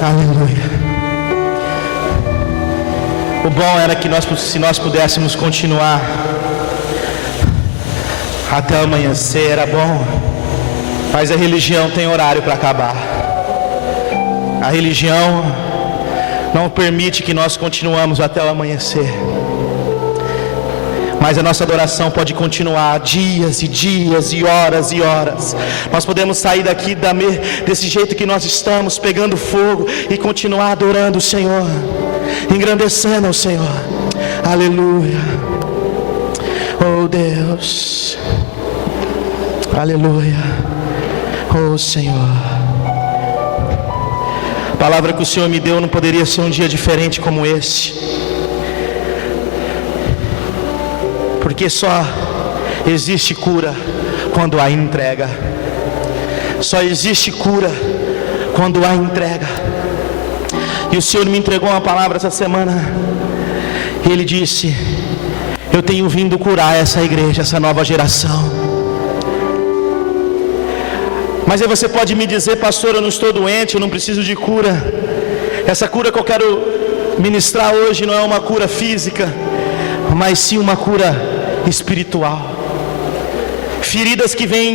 Aleluia. O bom era que se nós pudéssemos continuar até o amanhecer, era bom. Mas a religião tem horário para acabar. A religião não permite que nós continuamos até o amanhecer. Mas a nossa adoração pode continuar dias e dias e horas e horas. Nós podemos sair daqui desse jeito que nós estamos, pegando fogo, e continuar adorando o Senhor, engrandecendo o Senhor. Aleluia. Oh Deus. Aleluia. Oh Senhor. A palavra que o Senhor me deu não poderia ser um dia diferente como esse. Porque só existe cura quando há entrega. Só existe cura quando há entrega. E o Senhor me entregou uma palavra essa semana. E Ele disse: eu tenho vindo curar essa igreja, essa nova geração. Mas aí você pode me dizer: pastor, eu não estou doente, eu não preciso de cura. Essa cura que eu quero ministrar hoje não é uma cura física, mas sim uma cura espiritual. Feridas que vêm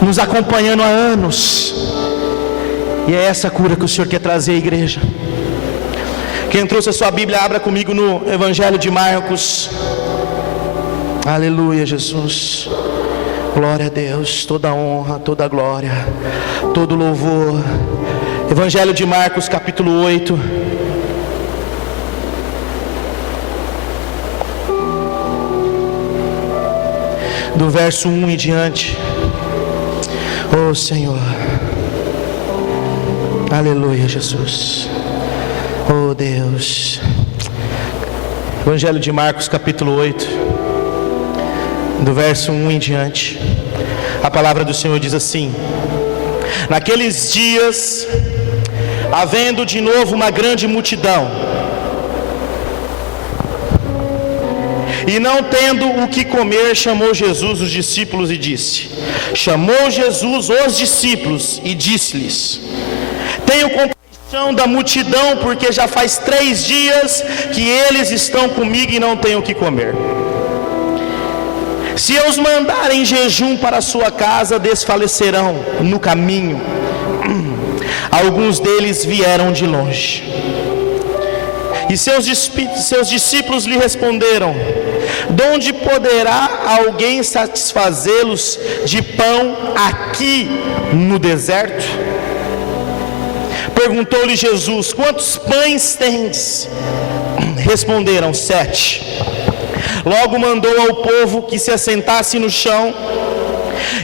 nos acompanhando há anos, e é essa cura que o Senhor quer trazer à igreja. Quem trouxe a sua Bíblia, abra comigo no Evangelho de Marcos. Aleluia, Jesus. Glória a Deus. Toda honra, toda glória, todo louvor. Evangelho de Marcos, capítulo 8. Do verso 1 em diante. Oh Senhor. Aleluia, Jesus. Oh Deus. Evangelho de Marcos, capítulo 8, do verso 1 em diante. A palavra do Senhor diz assim: naqueles dias, havendo de novo uma grande multidão, e não tendo o que comer, chamou Jesus os discípulos e disse: chamou Jesus os discípulos e disse-lhes: tenho compaixão da multidão, porque já faz 3 dias que eles estão comigo e não têm o que comer. Se eu os mandar em jejum para a sua casa, desfalecerão no caminho. Alguns deles vieram de longe. E seus discípulos lhe responderam: de onde poderá alguém satisfazê-los de pão aqui no deserto? Perguntou-lhe Jesus: quantos pães tendes? Responderam: 7. Logo mandou ao povo que se assentasse no chão,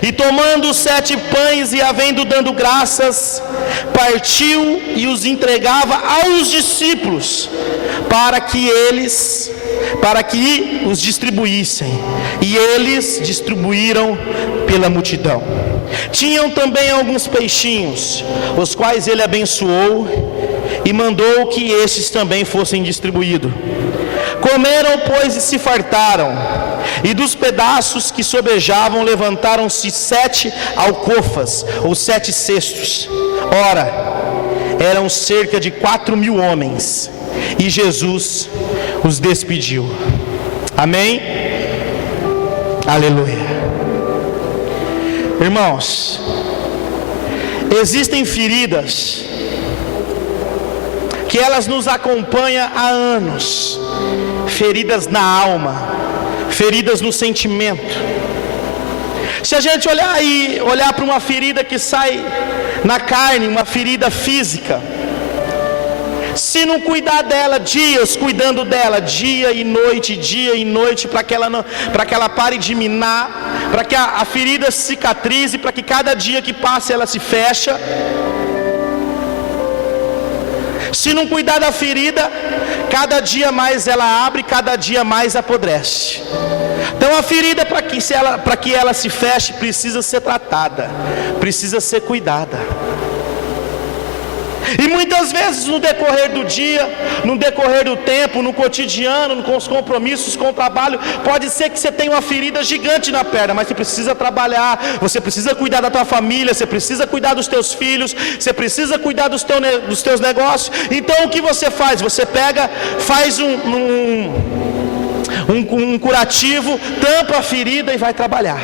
e tomando os 7 pães e havendo dado graças, partiu e os entregava aos discípulos, para que os distribuíssem. E eles distribuíram pela multidão. Tinham também alguns peixinhos, os quais ele abençoou e mandou que estes também fossem distribuídos. Comeram, pois, e se fartaram, e dos pedaços que sobejavam levantaram-se 7 alcofas, ou 7 cestos. Ora, eram cerca de 4.000 homens, e Jesus os despediu. Amém? Aleluia. Irmãos, existem feridas que elas nos acompanham há anos. Feridas na alma, feridas no sentimento. Se a gente olhar para uma ferida que sai na carne, uma ferida física, se não cuidar dela, dias cuidando dela, dia e noite, para que ela pare de minar, para que a ferida cicatrize, para que cada dia que passa ela se fecha. Se não cuidar da ferida, cada dia mais ela abre, cada dia mais apodrece. Então a ferida, para que ela se feche, precisa ser tratada, precisa ser cuidada. E muitas vezes no decorrer do dia, no decorrer do tempo, no cotidiano, com os compromissos, com o trabalho, pode ser que você tenha uma ferida gigante na perna, mas você precisa trabalhar, você precisa cuidar da tua família, você precisa cuidar dos teus filhos, você precisa cuidar dos teus negócios. Então o que você faz? Você pega, faz um curativo, tampa a ferida e vai trabalhar.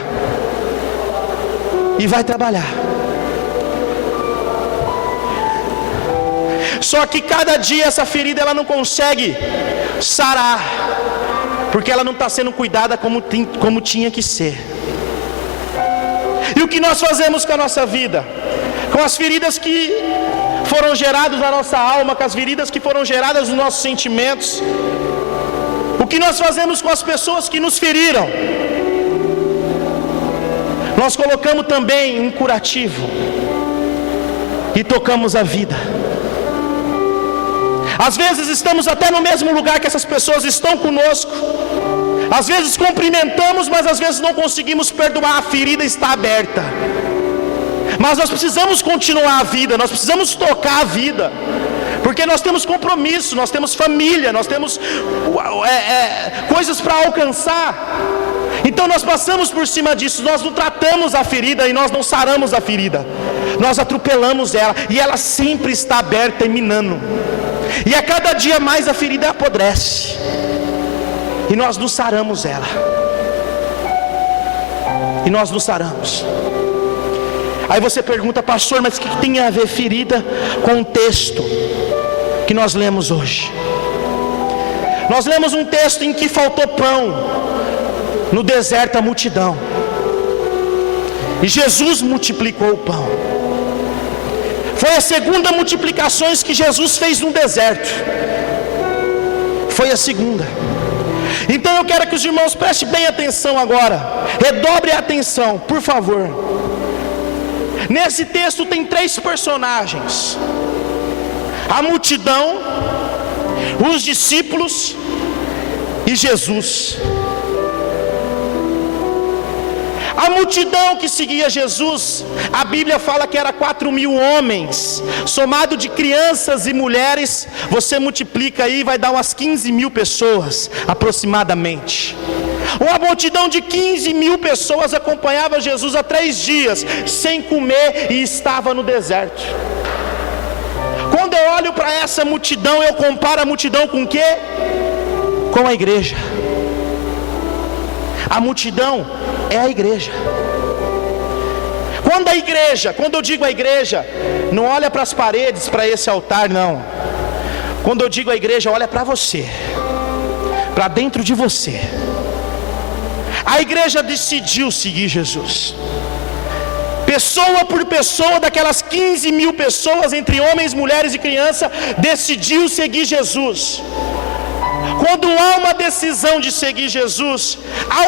E vai trabalhar. Só que cada dia essa ferida ela não consegue sarar, porque ela não está sendo cuidada como tinha que ser. E o que nós fazemos com a nossa vida? Com as feridas que foram geradas na nossa alma, com as feridas que foram geradas nos nossos sentimentos. O que nós fazemos com as pessoas que nos feriram? Nós colocamos também um curativo e tocamos a vida. Às vezes estamos até no mesmo lugar que essas pessoas estão conosco. Às vezes cumprimentamos, mas às vezes não conseguimos perdoar, a ferida está aberta. Mas nós precisamos continuar a vida, nós precisamos tocar a vida, porque nós temos compromisso, nós temos família, nós temos coisas para alcançar. Então nós passamos por cima disso, nós não tratamos a ferida e nós não saramos a ferida. Nós atropelamos ela e ela sempre está aberta e minando. E a cada dia mais a ferida apodrece. E nós nos saramos ela. E nós nos saramos. Aí você pergunta, pastor, mas o que tem a ver ferida com o texto que nós lemos hoje? Nós lemos um texto em que faltou pão no deserto a multidão. E Jesus multiplicou o pão. Foi a segunda multiplicação que Jesus fez no deserto. Foi a segunda. Então eu quero que os irmãos prestem bem atenção agora. Redobre a atenção, por favor. Nesse texto tem 3 personagens: a multidão, os discípulos e Jesus. A multidão que seguia Jesus, a Bíblia fala que era 4.000 homens, somado de crianças e mulheres, você multiplica aí, vai dar umas 15.000 pessoas, aproximadamente. Uma multidão de 15.000 pessoas acompanhava Jesus há 3 dias, sem comer, e estava no deserto. Quando eu olho para essa multidão, eu comparo a multidão com o quê? Com a igreja. A multidão é a igreja. Quando eu digo a igreja, não olha para as paredes, para esse altar, não. Quando eu digo a igreja, olha para você, para dentro de você. A igreja decidiu seguir Jesus. Pessoa por pessoa, daquelas 15.000 pessoas, entre homens, mulheres e crianças, decidiu seguir Jesus. Quando há uma decisão de seguir Jesus, há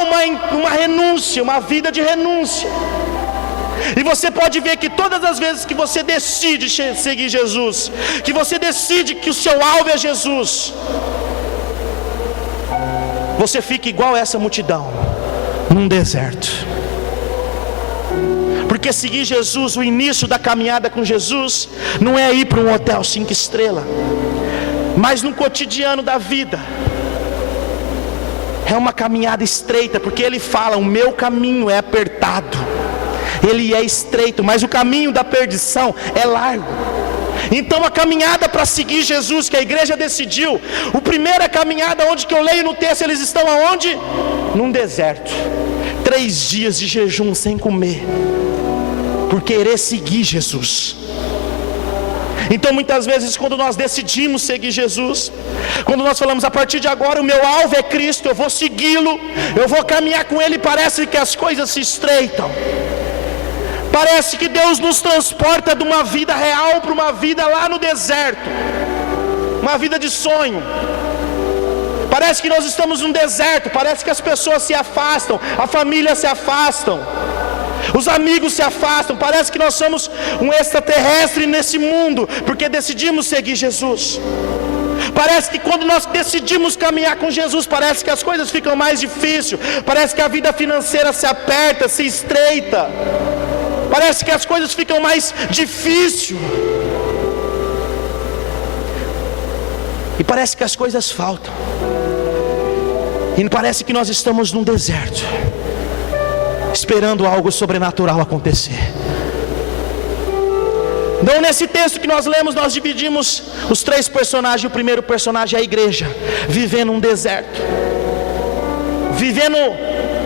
uma renúncia, uma vida de renúncia. E você pode ver que todas as vezes que você decide seguir Jesus, que você decide que o seu alvo é Jesus, você fica igual a essa multidão, num deserto. Porque seguir Jesus, o início da caminhada com Jesus, não é ir para um hotel 5 estrelas, mas no cotidiano da vida. É uma caminhada estreita, porque ele fala, o meu caminho é apertado, ele é estreito, mas o caminho da perdição é largo. Então a caminhada para seguir Jesus, que a igreja decidiu, a primeira caminhada, onde que eu leio no texto, eles estão aonde? Num deserto, 3 dias de jejum sem comer, por querer seguir Jesus. Então muitas vezes quando nós decidimos seguir Jesus, quando nós falamos, a partir de agora o meu alvo é Cristo, eu vou segui-lo, eu vou caminhar com Ele, parece que as coisas se estreitam. Parece que Deus nos transporta de uma vida real para uma vida lá no deserto, uma vida de sonho. Parece que nós estamos num deserto, parece que as pessoas se afastam, a família se afastam, os amigos se afastam, parece que nós somos um extraterrestre nesse mundo, porque decidimos seguir Jesus. Parece que quando nós decidimos caminhar com Jesus, parece que as coisas ficam mais difíceis, parece que a vida financeira se aperta, se estreita, parece que as coisas ficam mais difíceis. E parece que as coisas faltam. E parece que nós estamos num deserto, esperando algo sobrenatural acontecer. Então, nesse texto que nós lemos, nós dividimos os três personagens. O primeiro personagem é a igreja, vivendo um deserto, vivendo,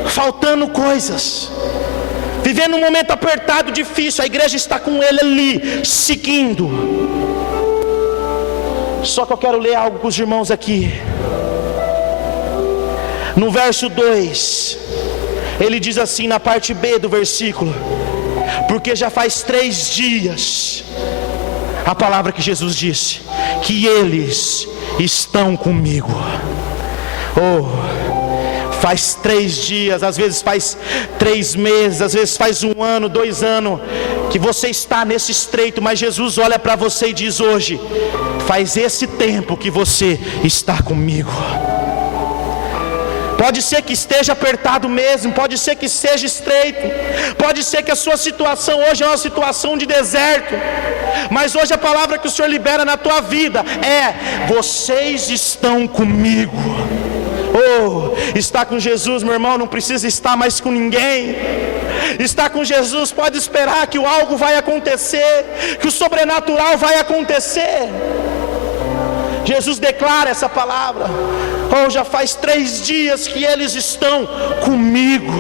faltando coisas, vivendo um momento apertado, difícil. A igreja está com ele ali, seguindo. Só que eu quero ler algo com os irmãos aqui. No verso 2, ele diz assim, na parte B do versículo: porque já faz 3 dias, a palavra que Jesus disse, que eles estão comigo. Faz 3 dias, às vezes faz 3 meses, às vezes faz 1 ano, 2 anos, que você está nesse estreito, mas Jesus olha para você e diz hoje: faz esse tempo que você está comigo. Pode ser que esteja apertado mesmo, pode ser que seja estreito, pode ser que a sua situação hoje é uma situação de deserto, mas hoje a palavra que o Senhor libera na tua vida é: vocês estão comigo. Está com Jesus, meu irmão, não precisa estar mais com ninguém. Está com Jesus, pode esperar que o algo vai acontecer, que o sobrenatural vai acontecer. Jesus declara essa palavra: já faz 3 dias que eles estão comigo.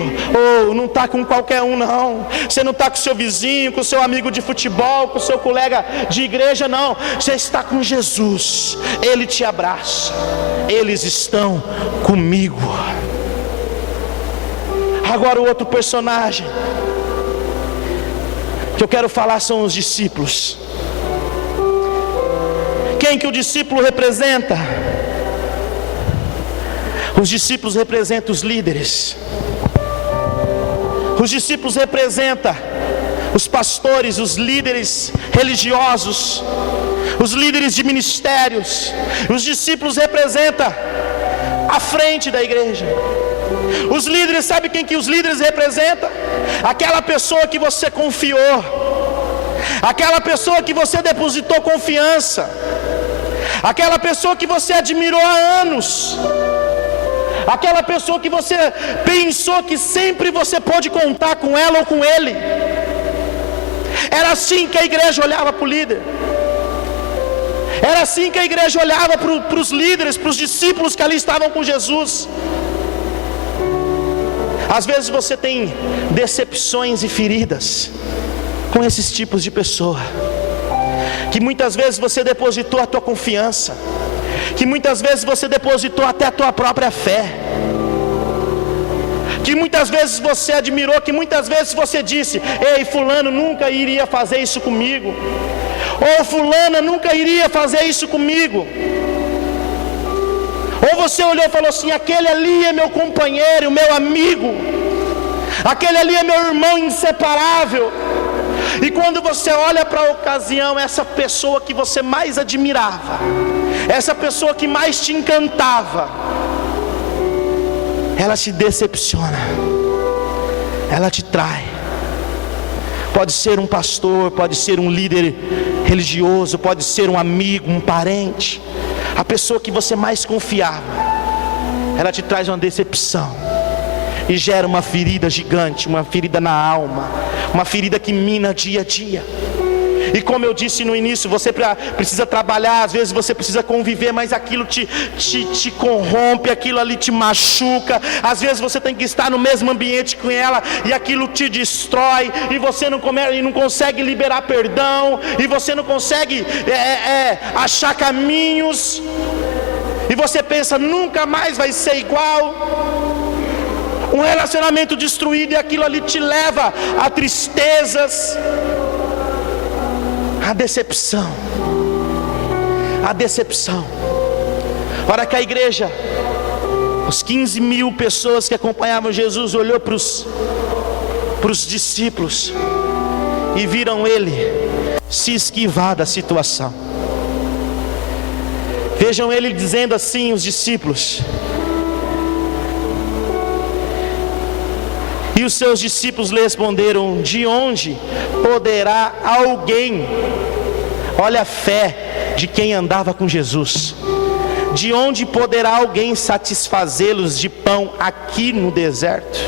Não está com qualquer um não. Você não está com seu vizinho, com seu amigo de futebol, com seu colega de igreja, não. Você está com Jesus, Ele te abraça. Eles estão comigo. Agora o outro personagem que eu quero falar são os discípulos. Quem que o discípulo representa? Os discípulos representam os líderes. Os discípulos representam os pastores, os líderes religiosos, os líderes de ministérios. Os discípulos representam a frente da igreja. Os líderes, sabe quem que os líderes representam? Aquela pessoa que você confiou, aquela pessoa que você depositou confiança, aquela pessoa que você admirou há anos, aquela pessoa que você pensou que sempre você pode contar com ela ou com ele. Era assim que a igreja olhava para o líder. Era assim que a igreja olhava para os líderes, para os discípulos que ali estavam com Jesus. Às vezes você tem decepções e feridas com esses tipos de pessoa, que muitas vezes você depositou a tua confiança, que muitas vezes você depositou até a tua própria fé, que muitas vezes você admirou, que muitas vezes você disse: ei, fulano nunca iria fazer isso comigo, ou fulana nunca iria fazer isso comigo. Ou você olhou e falou assim: aquele ali é meu companheiro, meu amigo, aquele ali é meu irmão inseparável. E quando você olha para a ocasião, essa pessoa que você mais admirava, essa pessoa que mais te encantava, ela te decepciona, ela te trai. Pode ser um pastor, pode ser um líder religioso, pode ser um amigo, um parente. A pessoa que você mais confiava, ela te traz uma decepção e gera uma ferida gigante, uma ferida na alma, uma ferida que mina dia a dia. E como eu disse no início, você precisa trabalhar, às vezes você precisa conviver, mas aquilo te corrompe, aquilo ali te machuca. Às vezes você tem que estar no mesmo ambiente com ela e aquilo te destrói, e você não consegue liberar perdão, e você não consegue achar caminhos, e você pensa: nunca mais vai ser igual. Um relacionamento destruído, e aquilo ali te leva a tristezas, a decepção. Para que a igreja, os 15.000 pessoas que acompanhavam Jesus, olhou para os discípulos e viram ele se esquivar da situação. Vejam ele dizendo assim, os discípulos: e os seus discípulos lhe responderam: de onde poderá alguém? Olha a fé de quem andava com Jesus. de onde poderá alguém satisfazê-los de pão aqui no deserto?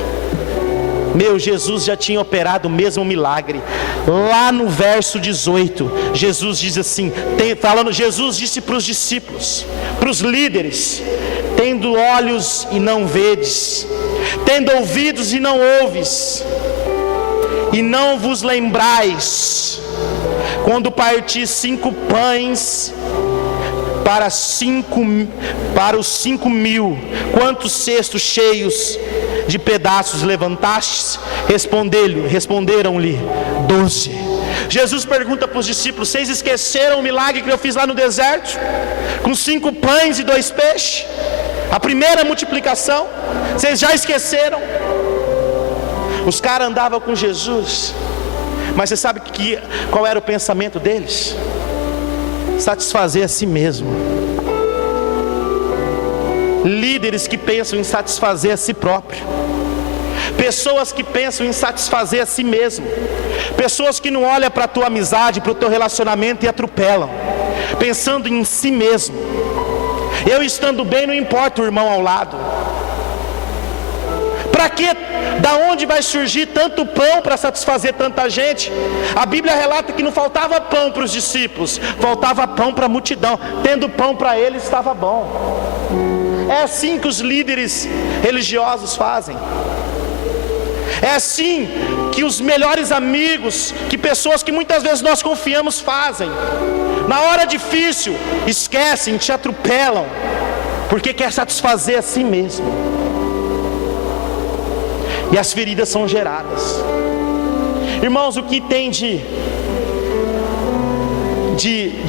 Jesus já tinha operado o mesmo milagre. Lá no verso 18, Jesus diz assim, Jesus disse para os discípulos, para os líderes: tendo olhos e não vedes, tendo ouvidos e não ouves, e não vos lembrais, quando parti 5 pães para os 5.000, quantos cestos cheios de pedaços levantastes? Responderam-lhe 12. Jesus pergunta para os discípulos: vocês esqueceram o milagre que eu fiz lá no deserto? Com 5 pães e 2 peixes? A primeira multiplicação? Vocês já esqueceram? Os caras andavam com Jesus, mas você sabe qual era o pensamento deles? Satisfazer a si mesmo. Líderes que pensam em satisfazer a si próprio, pessoas que pensam em satisfazer a si mesmo, pessoas que não olham para a tua amizade, para o teu relacionamento e atropelam, pensando em si mesmo. Eu estando bem, não importa o irmão ao lado. Para que? Da onde vai surgir tanto pão para satisfazer tanta gente? A Bíblia relata que não faltava pão para os discípulos, faltava pão para a multidão. Tendo pão para eles estava bom. É assim que os líderes religiosos fazem. É assim que os melhores amigos, que pessoas que muitas vezes nós confiamos fazem. Na hora difícil, esquecem, te atropelam, porque quer satisfazer a si mesmo. E as feridas são geradas. Irmãos, o que tem de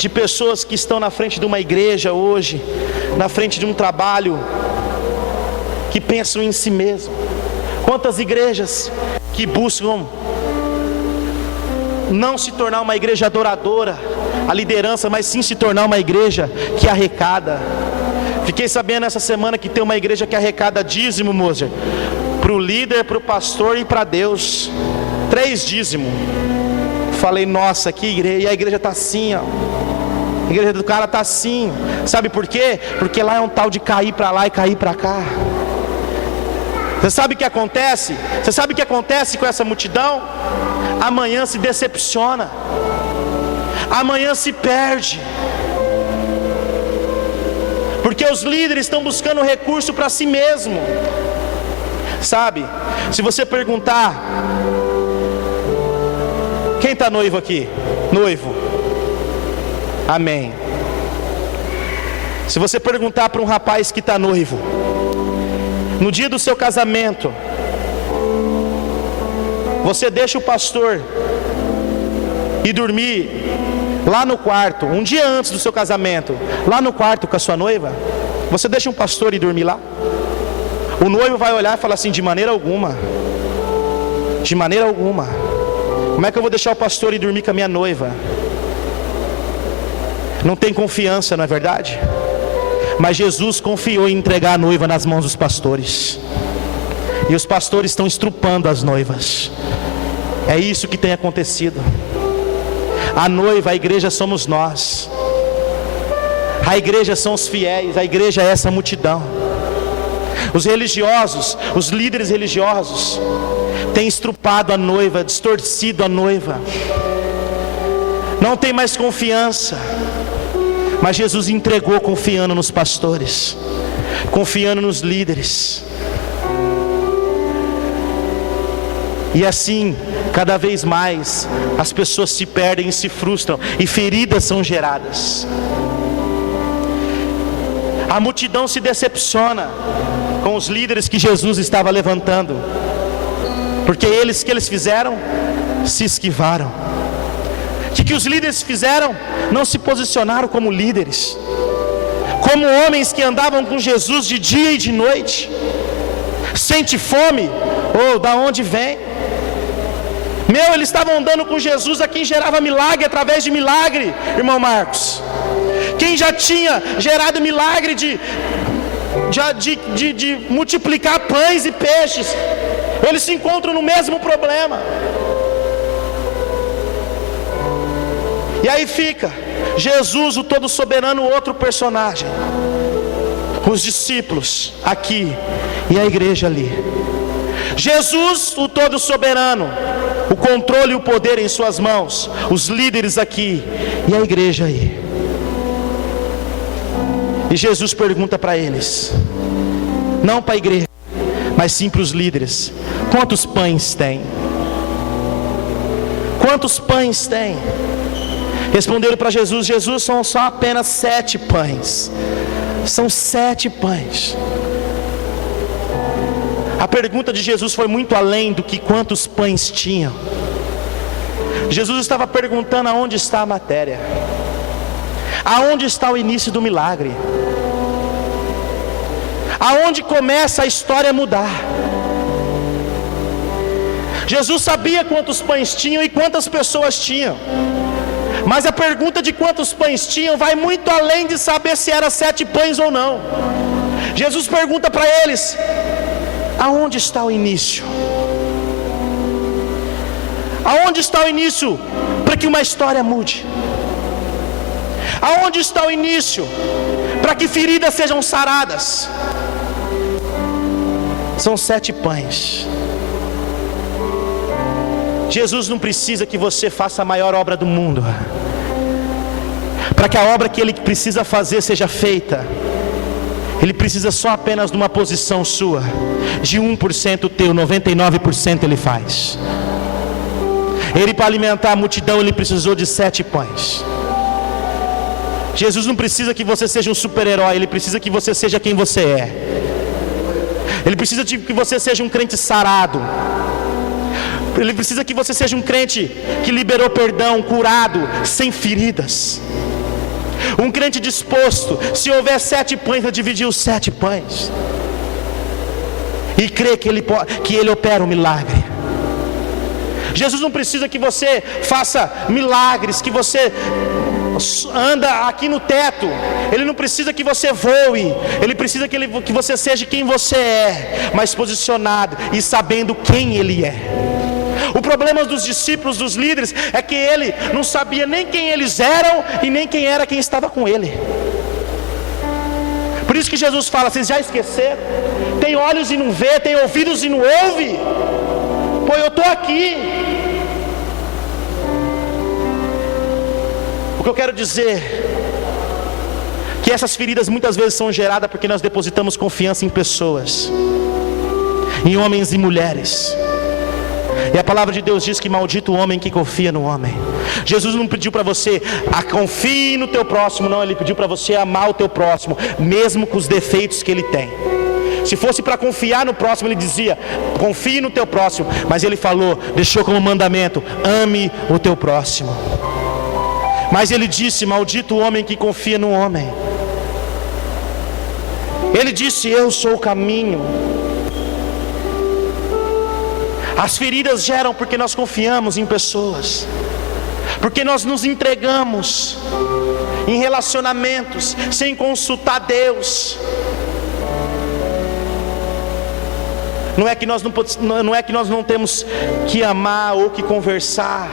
pessoas que estão na frente de uma igreja hoje, na frente de um trabalho, que pensam em si mesmo? Quantas igrejas que buscam não se tornar uma igreja adoradora, a liderança, mas sim se tornar uma igreja que arrecada. Fiquei sabendo essa semana que tem uma igreja que arrecada dízimo, Moser, para o líder, para o pastor e para Deus. 3 dízimos. Falei, nossa, que igreja. E a igreja está assim, ó. A igreja do cara está assim. Sabe por quê? Porque lá é um tal de cair para lá e cair para cá. Você sabe o que acontece? Você sabe o que acontece com essa multidão? Amanhã se decepciona, amanhã se perde, porque os líderes estão buscando recurso para si mesmo. Sabe, se você perguntar, quem está noivo aqui? Noivo, amém. Se você perguntar para um rapaz que está noivo, no dia do seu casamento, você deixa o pastor e dormir lá no quarto, um dia antes do seu casamento, lá no quarto com a sua noiva? Você deixa um pastor e dormir lá? O noivo vai olhar e falar assim: de maneira alguma, de maneira alguma. Como é que eu vou deixar o pastor e dormir com a minha noiva? Não tem confiança, não é verdade? Mas Jesus confiou em entregar a noiva nas mãos dos pastores, e os pastores estão estrupando as noivas. É isso que tem acontecido. A noiva, a igreja somos nós. A igreja são os fiéis. A igreja é essa multidão. Os religiosos, os líderes religiosos, têm estrupado a noiva, distorcido a noiva. Não tem mais confiança. Mas Jesus entregou confiando nos pastores, confiando nos líderes. E assim, cada vez mais, as pessoas se perdem e se frustram, e feridas são geradas. A multidão se decepciona com os líderes que Jesus estava levantando, porque eles, que eles fizeram? Se esquivaram. O que os líderes fizeram? Não se posicionaram como líderes, como homens que andavam com Jesus de dia e de noite. Sente fome? Ou da onde vem? Eles estavam andando com Jesus, a quem gerava milagre através de milagre, irmão Marcos. Quem já tinha gerado milagre de multiplicar pães e peixes, eles se encontram no mesmo problema. E aí fica Jesus, o todo soberano, outro personagem. os discípulos aqui e a igreja ali. Jesus, o todo soberano, o controle e o poder em suas mãos, os líderes aqui e a igreja aí. E Jesus pergunta para eles, não para a igreja, mas sim para os líderes: quantos pães tem? Quantos pães tem? Responderam para Jesus: Jesus, são só apenas 7 pães. São 7 pães. A pergunta de Jesus foi muito além do que quantos pães tinham. Jesus estava perguntando aonde está a matéria, aonde está o início do milagre, aonde começa a história a mudar. Jesus sabia quantos pães tinham e quantas pessoas tinham, mas a pergunta de quantos pães tinham vai muito além de saber se era 7 pães ou não. Jesus pergunta para eles: aonde está o início? Aonde está o início para que uma história mude? Aonde está o início para que feridas sejam saradas? São 7 pães. Jesus não precisa que você faça a maior obra do mundo para que a obra que Ele precisa fazer seja feita. Ele precisa só apenas de uma posição sua. De 1% teu, 99% Ele faz. Ele, para alimentar a multidão, Ele precisou de 7 pães. Jesus não precisa que você seja um super-herói, Ele precisa que você seja quem você é. Ele precisa de que você seja um crente sarado. Ele precisa que você seja um crente que liberou perdão, curado, sem feridas. Um crente disposto, se houver 7 pães, a dividir os 7 pães. E crer que Ele opera um milagre. Jesus não precisa que você faça milagres, que você anda aqui no teto. Ele não precisa que você voe. Ele precisa que você seja quem você é, mas posicionado e sabendo quem Ele é. O problema dos discípulos, dos líderes, é que ele não sabia nem quem eles eram e nem quem era quem estava com ele. Por isso que Jesus fala: vocês já esqueceram? Tem olhos e não vê, tem ouvidos e não ouve. Pô, eu estou aqui. O que eu quero dizer que essas feridas muitas vezes são geradas porque nós depositamos confiança em pessoas, em homens e mulheres. E a palavra de Deus diz que maldito o homem que confia no homem. Jesus não pediu para você confie no teu próximo, não. Ele pediu para você amar o teu próximo, mesmo com os defeitos que ele tem. Se fosse para confiar no próximo, ele dizia confie no teu próximo. Mas ele falou, deixou como mandamento: ame o teu próximo. Mas ele disse: maldito o homem que confia no homem. Ele disse: eu sou o caminho. As feridas geram porque nós confiamos em pessoas, porque nós nos entregamos em relacionamentos sem consultar Deus. Não é que nós não temos que amar ou que conversar,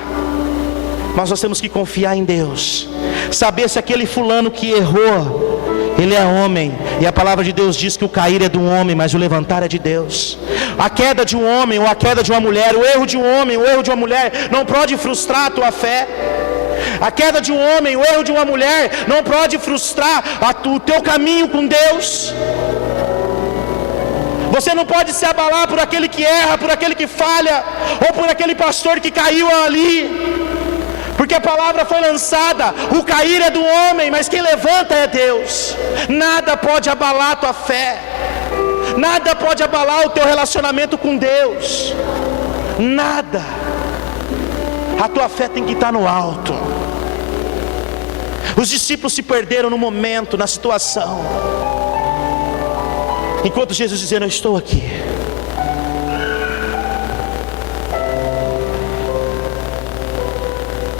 mas nós temos que confiar em Deus, saber se aquele fulano que errou, ele é homem, e a palavra de Deus diz que o cair é do homem, mas o levantar é de Deus. A queda de um homem ou a queda de uma mulher, o erro de um homem, o erro de uma mulher não pode frustrar a tua fé. A queda de um homem, o erro de uma mulher não pode frustrar o teu caminho com Deus. Você não pode se abalar por aquele que erra, por aquele que falha, ou por aquele pastor que caiu ali. Porque a palavra foi lançada: o cair é do homem, mas quem levanta é Deus. Nada pode abalar a tua fé, nada pode abalar o teu relacionamento com Deus, nada. A tua fé tem que estar no alto. Os discípulos se perderam no momento, na situação, enquanto Jesus dizendo: eu estou aqui.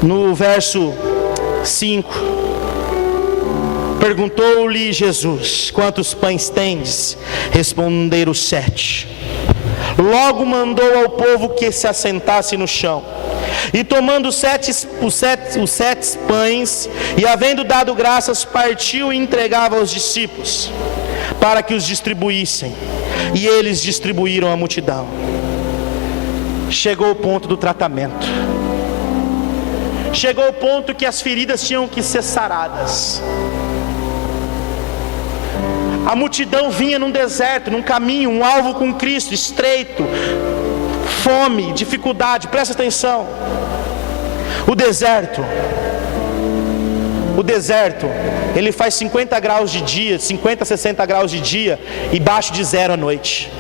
No verso 5, perguntou-lhe Jesus: quantos pães tendes? Responderam 7. Logo mandou ao povo que se assentasse no chão. E tomando os sete pães, e havendo dado graças, partiu e entregava aos discípulos. para que os distribuíssem, e eles distribuíram a multidão. Chegou o ponto do tratamento. Chegou o ponto que as feridas tinham que ser saradas. A multidão vinha num deserto, num caminho, um alvo com Cristo, estreito, fome, dificuldade. Presta atenção. O deserto, ele faz 50 graus de dia, 50, 60 graus de dia e baixo de 0 à noite.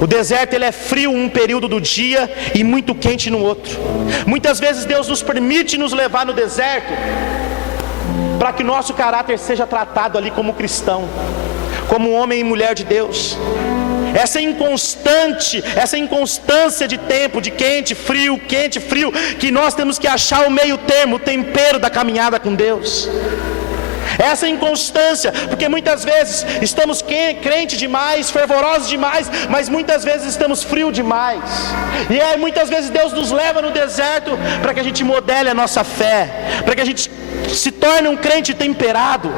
O deserto, ele é frio um período do dia e muito quente no outro. Muitas vezes Deus nos permite nos levar no deserto para que nosso caráter seja tratado ali como cristão, como homem e mulher de Deus. Essa inconstância de tempo, de quente, frio, que nós temos que achar o meio termo, o tempero da caminhada com Deus. Essa inconstância, porque muitas vezes estamos crentes demais, fervorosos demais, mas muitas vezes estamos frios demais. E aí muitas vezes Deus nos leva no deserto para que a gente modele a nossa fé, para que a gente se torne um crente temperado.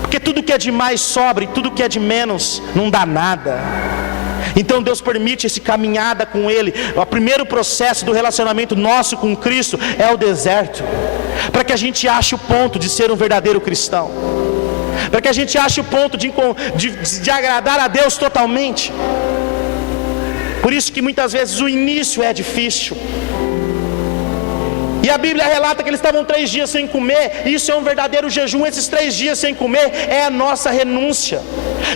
Porque tudo que é demais sobra, e tudo que é de menos não dá nada. Então Deus permite essa caminhada com Ele. O primeiro processo do relacionamento nosso com Cristo é o deserto, para que a gente ache o ponto de ser um verdadeiro cristão, para que a gente ache o ponto de agradar a Deus totalmente. Por isso que muitas vezes o início é difícil. E a Bíblia relata que eles estavam 3 dias sem comer. Isso é um verdadeiro jejum. Esses 3 dias sem comer é a nossa renúncia.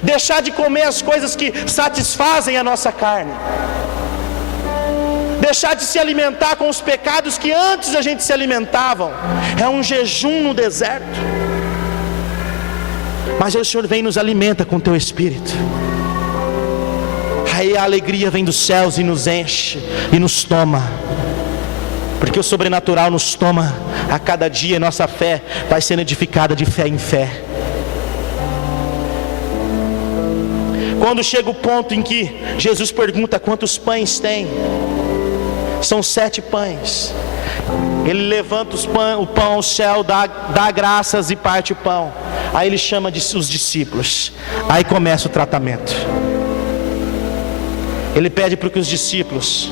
Deixar de comer as coisas que satisfazem a nossa carne. Deixar de se alimentar com os pecados que antes a gente se alimentava. É um jejum no deserto. Mas aí o Senhor vem e nos alimenta com o teu Espírito. Aí a alegria vem dos céus e nos enche e nos toma. Porque o sobrenatural nos toma a cada dia, e nossa fé vai sendo edificada de fé em fé. Quando chega o ponto em que Jesus pergunta quantos pães tem, são 7 pães. Ele levanta o pão ao céu, dá graças e parte o pão. Aí ele chama os discípulos. Aí começa o tratamento. Ele pede para que os discípulos,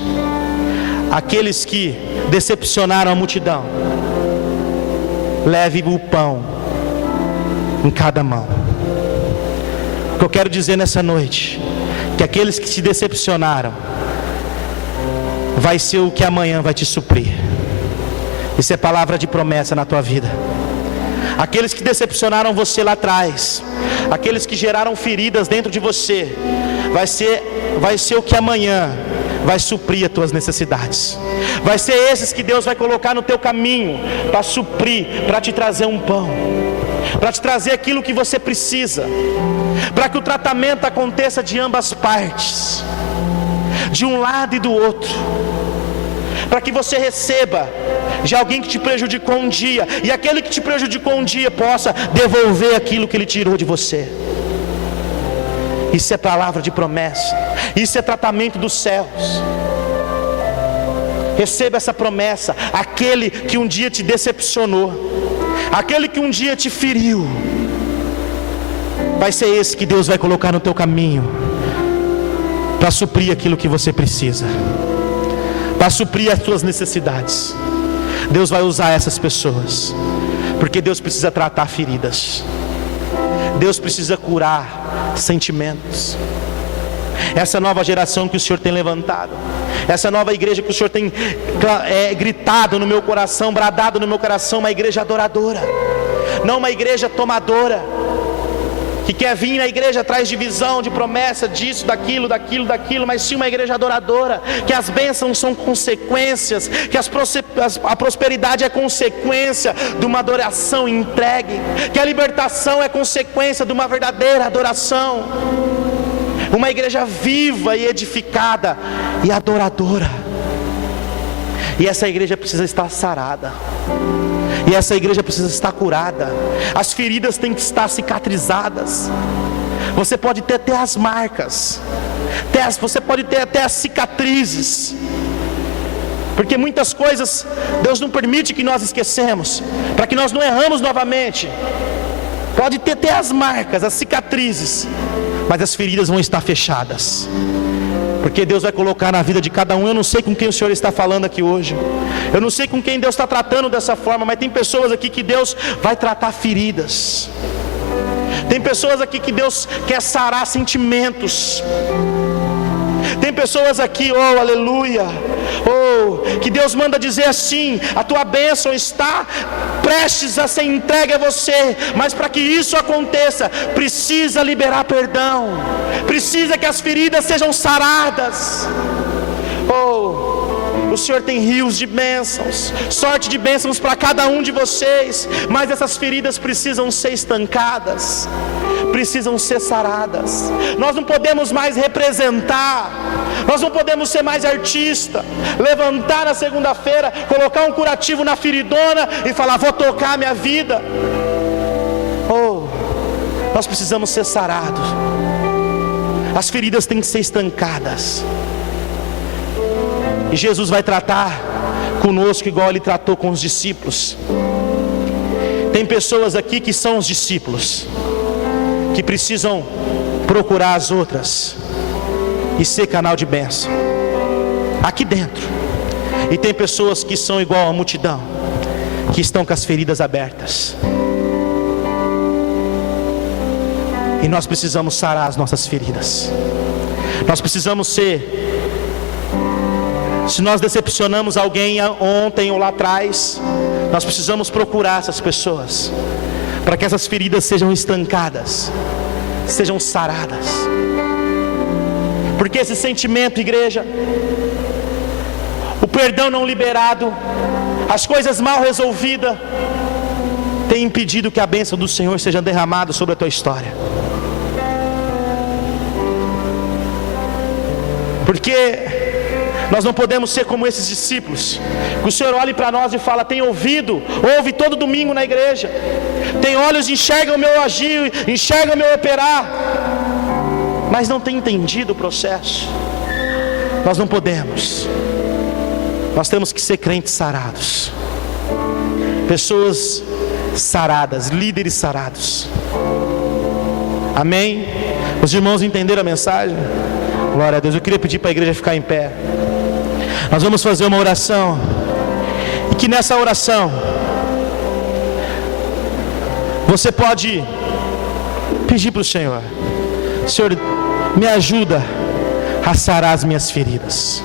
aqueles que decepcionaram a multidão, leve o pão em cada mão. O que eu quero dizer nessa noite, que aqueles que te decepcionaram, vai ser o que amanhã vai te suprir. Isso é palavra de promessa na tua vida. Aqueles que decepcionaram você lá atrás, aqueles que geraram feridas dentro de você, vai ser o que amanhã vai suprir as tuas necessidades. Vai ser esses que Deus vai colocar no teu caminho para suprir, para te trazer um pão, para te trazer aquilo que você precisa, para que o tratamento aconteça de ambas partes, de um lado e do outro, para que você receba de alguém que te prejudicou um dia, e aquele que te prejudicou um dia possa devolver aquilo que ele tirou de você. Isso é palavra de promessa. Isso é tratamento dos céus. Receba essa promessa. Aquele que um dia te decepcionou, aquele que um dia te feriu, vai ser esse que Deus vai colocar no teu caminho para suprir aquilo que você precisa, para suprir as tuas necessidades. Deus vai usar essas pessoas, porque Deus precisa tratar feridas. Deus precisa curar sentimentos. Essa nova geração que o Senhor tem levantado, essa nova igreja que o Senhor tem gritado no meu coração, bradado no meu coração, uma igreja adoradora, não uma igreja tomadora, que quer vir na igreja atrás de visão, de promessa, disso, daquilo, mas sim uma igreja adoradora, que as bênçãos são consequências, que a prosperidade é consequência de uma adoração entregue, que a libertação é consequência de uma verdadeira adoração. Uma igreja viva e edificada e adoradora. E essa igreja precisa estar sarada, e essa igreja precisa estar curada. As feridas têm que estar cicatrizadas. Você pode ter até as marcas, você pode ter até as cicatrizes, porque muitas coisas Deus não permite que nós esquecemos, para que nós não erramos novamente. pode ter até as marcas, as cicatrizes, mas as feridas vão estar fechadas, porque Deus vai colocar na vida de cada um. Eu não sei com quem o Senhor está falando aqui hoje, eu não sei com quem Deus está tratando dessa forma, mas tem pessoas aqui que Deus vai tratar feridas, tem pessoas aqui que Deus quer sarar sentimentos, tem pessoas aqui, oh aleluia, oh, que Deus manda dizer assim: a tua bênção está prestes a ser entregue a você, mas para que isso aconteça, precisa liberar perdão, precisa que as feridas sejam saradas. Oh, o Senhor tem rios de bênçãos, sorte de bênçãos para cada um de vocês, mas essas feridas precisam ser estancadas, precisam ser saradas. Nós não podemos mais representar, nós não podemos ser mais artista, levantar na segunda-feira, colocar um curativo na feridona e falar: vou tocar a minha vida. Oh, nós precisamos ser sarados, as feridas têm que ser estancadas, e Jesus vai tratar conosco igual Ele tratou com os discípulos. Tem pessoas aqui que são os discípulos, que precisam procurar as outras e ser canal de bênção aqui dentro. E tem pessoas que são igual a multidão, que estão com as feridas abertas, e nós precisamos sarar as nossas feridas. Nós precisamos ser, se nós decepcionamos alguém ontem ou lá atrás, nós precisamos procurar essas pessoas, para que essas feridas sejam estancadas, sejam saradas. Porque esse sentimento, igreja, o perdão não liberado, as coisas mal resolvidas, tem impedido que a bênção do Senhor seja derramada sobre a tua história. Porque nós não podemos ser como esses discípulos, que o Senhor olhe para nós e fala: tem ouvido, ouve todo domingo na igreja, tem olhos, enxerga o meu agir, enxerga o meu operar, mas não tem entendido o processo. Nós não podemos, nós temos que ser crentes sarados, pessoas saradas, líderes sarados. Amém? Os irmãos entenderam a mensagem? Glória a Deus. Eu queria pedir para a igreja ficar em pé. Nós vamos fazer uma oração, e que nessa oração você pode pedir para o Senhor: Senhor, me ajuda a sarar as minhas feridas.